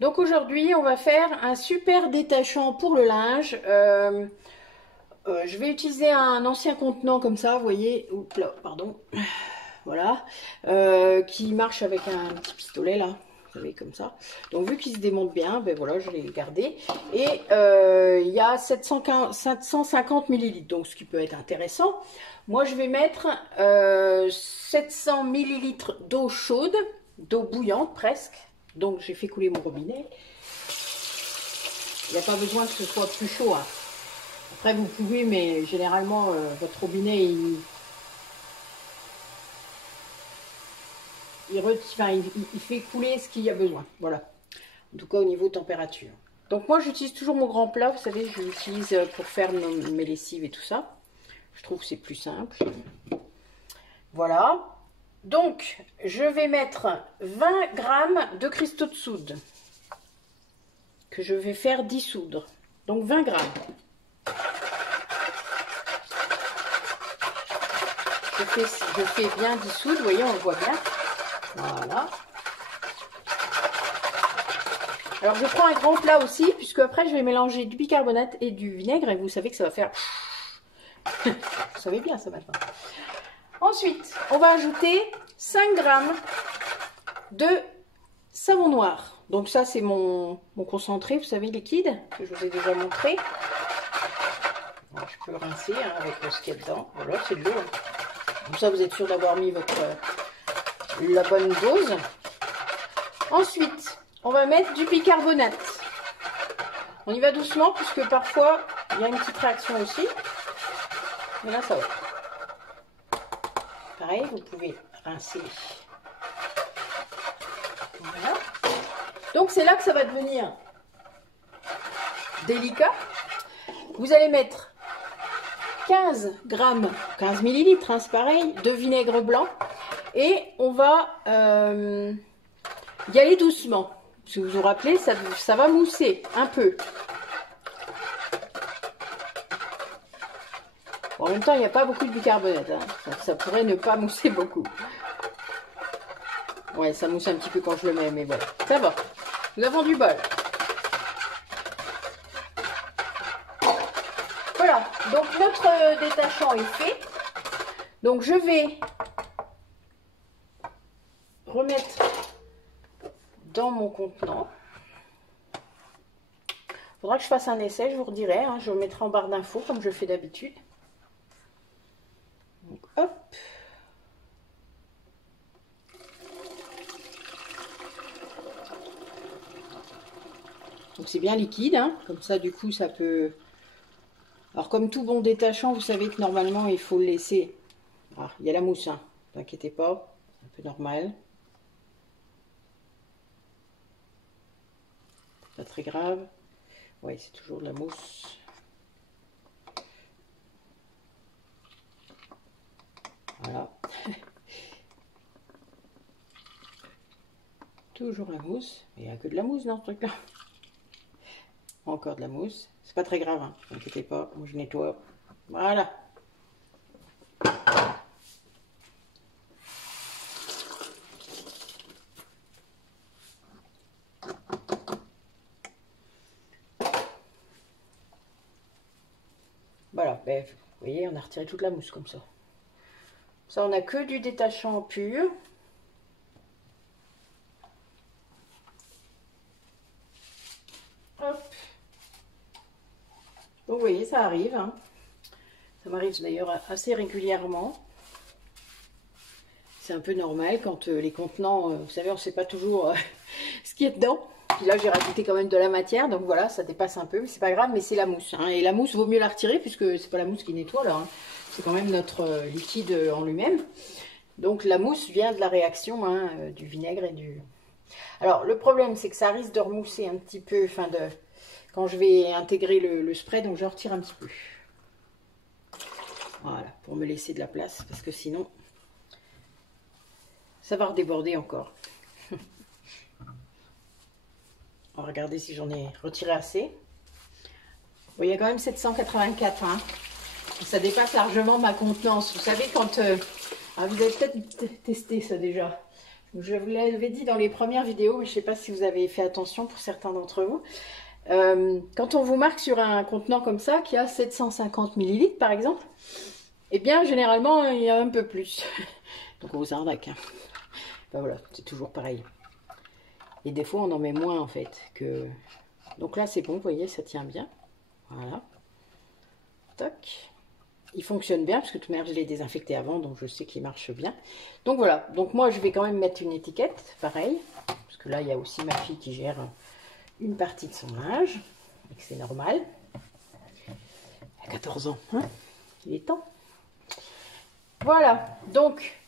Donc aujourd'hui, on va faire un super détachant pour le linge. Je vais utiliser un ancien contenant comme ça, vous voyez. Oups là, pardon. Voilà. Qui marche avec un petit pistolet là. Vous savez, comme ça. Donc vu qu'il se démonte bien, ben voilà, je l'ai gardé. Et il y a 750 millilitres, donc ce qui peut être intéressant. Moi, je vais mettre 700 millilitres d'eau chaude, d'eau bouillante presque. Donc j'ai fait couler mon robinet. Il n'y a pas besoin que ce soit plus chaud. Hein. Après vous pouvez, mais généralement votre robinet il fait couler ce qu'il y a besoin. Voilà. En tout cas au niveau température. Donc moi j'utilise toujours mon grand plat. Vous savez, je l'utilise pour faire mes lessives et tout ça. Je trouve que c'est plus simple. Voilà. Donc, je vais mettre 20 grammes de cristaux de soude que je vais faire dissoudre. Donc, 20 grammes. Je fais bien dissoudre, vous voyez, on le voit bien. Voilà. Alors, je prends un grand plat aussi, puisque après, je vais mélanger du bicarbonate et du vinaigre. Et vous savez que ça va faire... Vous savez bien ça maintenant. Ensuite, on va ajouter 5 grammes de savon noir. Donc ça, c'est mon concentré, vous savez, liquide, que je vous ai déjà montré. Alors, je peux rincer hein, avec ce qu'il y a dedans. Voilà, c'est de l'eau. Comme ça, vous êtes sûr d'avoir mis la bonne dose. Ensuite, on va mettre du bicarbonate. On y va doucement, puisque parfois, il y a une petite réaction aussi. Mais là, ça va. Pareil, vous pouvez rincer. Voilà. Donc c'est là que ça va devenir délicat. Vous allez mettre 15 grammes, 15 millilitres, hein, c'est pareil, de vinaigre blanc. Et on va y aller doucement. Si vous vous rappelez, ça va mousser un peu. En même temps, il n'y a pas beaucoup de bicarbonate. Hein. Ça pourrait ne pas mousser beaucoup. Ouais, ça mousse un petit peu quand je le mets, mais voilà. Ça va. Nous avons du bol. Voilà. Donc, notre détachant est fait. Donc, je vais remettre dans mon contenant. Il faudra que je fasse un essai, je vous redirai. Hein. Je le mettrai en barre d'infos, comme je fais d'habitude. Donc, hop. Donc c'est bien liquide, hein. Comme ça du coup ça peut... Alors comme tout bon détachant, vous savez que normalement il faut le laisser... Ah, il y a la mousse, hein. Ne vous inquiétez pas, c'est un peu normal. Pas très grave. Ouais, c'est toujours de la mousse. Voilà. Toujours la mousse. Il n'y a que de la mousse dans ce truc là. Encore de la mousse. C'est pas très grave, hein. Ne vous inquiétez pas. Moi je nettoie. Voilà. Voilà. Ben, vous voyez, on a retiré toute la mousse comme ça. Ça, on n'a que du détachant pur. Hop. Donc, vous voyez, ça arrive. Hein. Ça m'arrive d'ailleurs assez régulièrement. C'est un peu normal quand les contenants, vous savez, on ne sait pas toujours ce qu'il y a dedans. Puis là, j'ai rajouté quand même de la matière. Donc voilà, ça dépasse un peu. Mais c'est pas grave, mais c'est la mousse. Hein. Et la mousse, vaut mieux la retirer puisque c'est pas la mousse qui nettoie là. Hein. C'est quand même notre liquide en lui-même. Donc la mousse vient de la réaction hein, du vinaigre et du... Alors le problème c'est que ça risque de remousser un petit peu, quand je vais intégrer le spray, donc je retire un petit peu. Voilà, pour me laisser de la place, parce que sinon ça va redéborder encore. On va regarder si j'en ai retiré assez. Bon, il y a quand même 784, hein. Ça dépasse largement ma contenance. Vous savez quand... vous avez peut-être testé ça déjà. Je vous l'avais dit dans les premières vidéos, mais je ne sais pas si vous avez fait attention pour certains d'entre vous. Quand on vous marque sur un contenant comme ça, qui a 750 ml par exemple, eh bien généralement il y a un peu plus. Donc on vous arnaque. Hein. Ben voilà, c'est toujours pareil. Et des fois on en met moins en fait. Donc là c'est bon, vous voyez, ça tient bien. Voilà. Toc. Il fonctionne bien, parce que de toute manière je l'ai désinfecté avant, donc je sais qu'il marche bien. Donc voilà, donc moi je vais quand même mettre une étiquette, pareil. Parce que là il y a aussi ma fille qui gère une partie de son linge, et que c'est normal. À 14 ans, hein, il est temps. Voilà, donc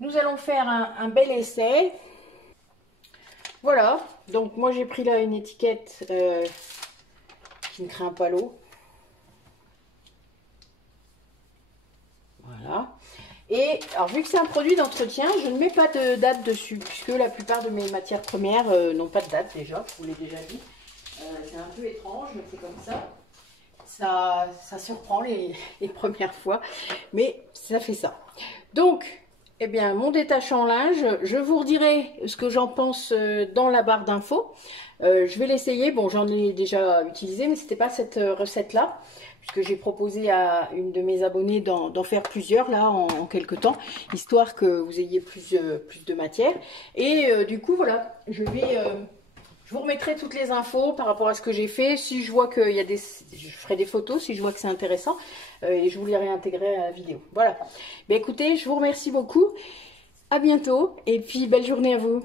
nous allons faire un bel essai. Voilà, donc moi j'ai pris là une étiquette qui ne craint pas l'eau. Voilà. Et alors vu que c'est un produit d'entretien, je ne mets pas de date dessus, puisque la plupart de mes matières premières n'ont pas de date déjà, je vous l'ai déjà dit. C'est un peu étrange, mais c'est comme ça. Ça surprend les premières fois, mais ça fait ça. Donc, eh bien, mon détachant linge, je vous redirai ce que j'en pense dans la barre d'infos. Je vais l'essayer. Bon, j'en ai déjà utilisé, mais c'était pas cette recette-là, puisque j'ai proposé à une de mes abonnées d'en faire plusieurs là en quelques temps, histoire que vous ayez plus de matière. Et du coup, voilà, je vous remettrai toutes les infos par rapport à ce que j'ai fait. Si je vois qu'il y a je ferai des photos si je vois que c'est intéressant et je vous les réintégrerai à la vidéo. Voilà. Ben écoutez, je vous remercie beaucoup. À bientôt et puis belle journée à vous.